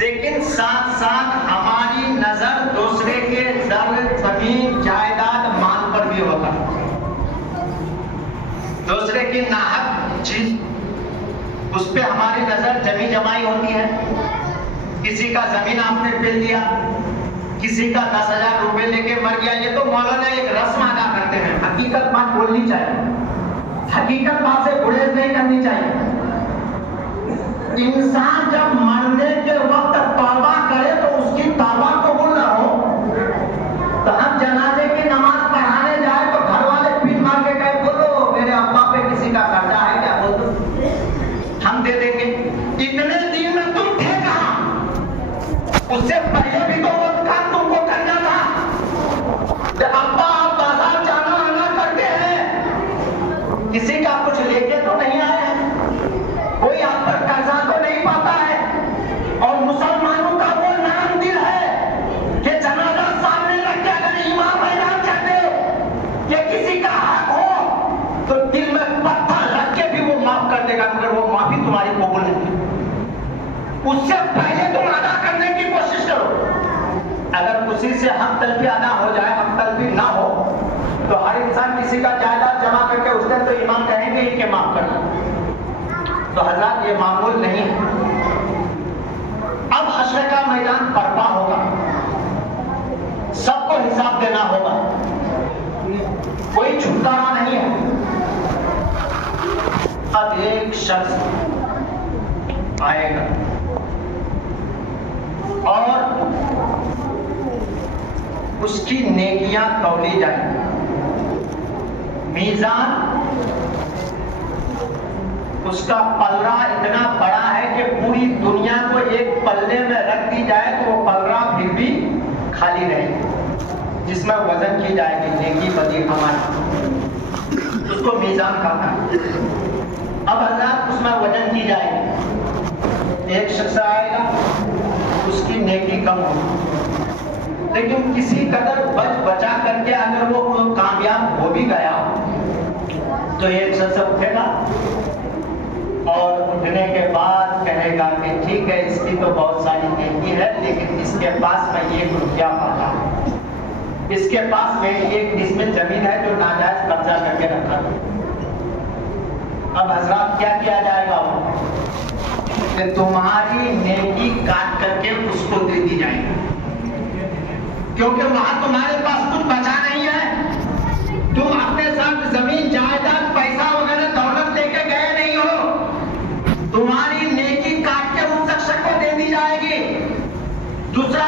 لیکن ساتھ ساتھ ہماری نظر دوسرے کے زر زمین جائیداد مال پر بھی ہوتا ہے، دوسرے کی ناحق چیز اس پہ ہماری نظر جمی جمائی ہوتی ہے. کسی کا زمین آپ نے پل دیا، کسی کا 10,000 روپے لے کے مر گیا، یہ تو مولانا ایک رسم ادا کرتے ہیں. حقیقت بات بولنی چاہیے، حقیقت بات سے گریز نہیں کرنی چاہیے. انسان جب مرنے کے وقت توبہ کرے تو اس کی توبہ قبول نہ ہو، تو ہم جنازے کی نماز پڑھانے جائے تو گھر والے پین مار کے کہے بولو میرے ابا پہ کسی کا قرضہ ہے کیا، بول دو ہم دے دیں گے. اتنے دن میں تم تھے کہاں؟ اس سے پہلے بھی تو وہ کام تم کو کرنا تھا. جب ابا آپ بازار جانا آنا کرتے ہیں، کسی کا کچھ لے کے تو نہیں آئے ہیں، کوئی آپ پر قرضہ تو نہیں پاتا ہے. اور مسلمانوں کا وہ نرم دل ہے کہ جنازہ سامنے رکھ کے اگر امام اعلان کر دے کہ کسی کا حق ہو تو دل میں پتھر رکھ کے بھی وہ معاف کر دے گا، مگر وہ معافی تمہاری قبول نہیں. اس سے پہلے تم ادا کرنے کی کوشش کرو. اگر اسی سے حق تلفی ادا ہو جائے، حق تلفی نہ ہو، تو ہر انسان کسی کا جائیداد جمع کر کے اس دن تو امام کہیں گے ہی کہ معاف کرنا. تو حضرات یہ معمول نہیں ہے. اب حشر کا میدان برپا ہوگا، سب کو حساب دینا ہوگا، کوئی چھٹکارا نہیں ہے. اب ایک شخص آئے گا اور اس کی نیکیاں تولی جائیں گی. میزان اس کا پلڑا اتنا بڑا ہے کہ پوری دنیا کو ایک پلڑے میں رکھ دی جائے تو وہ پلڑا پھر بھی خالی رہے گا، جس میں وزن کی جائے گی نیکی بدی ہماری، اس کو میزان کہتا ہے. اب حضرات اس میں وزن کی جائے گی. ایک شخص آئے گا، اس کی نیکی کم ہوگی، لیکن کسی قدر بچا کر کے اگر وہ کامیاب ہو بھی گیا تو ایک شخص اٹھے گا اور اٹھنے کے بعد کہے گا کہ ٹھیک ہے اس کی تو بہت ساری نیکی ہے، لیکن اس کے پاس میں ایک روپیہ پاتا ہے، اس کے پاس میں ایک ڈسمل زمین ہے جو ناجائز قبضہ کر کے رکھا ہے. اب حضرات کیا کیا جائے گا؟ کہ تمہاری نیکی کاٹ کر کے اس کو دے دی جائے گی، کیونکہ وہاں تمہارے پاس کچھ بچا نہیں ہے. تم اپنے ساتھ زمین جائیداد پیسہ وغیرہ دولت لے کے گئے نہیں ہو، تمہاری نیکی کاٹ کے اس شخص کو دے دی جائے گی. دوسرا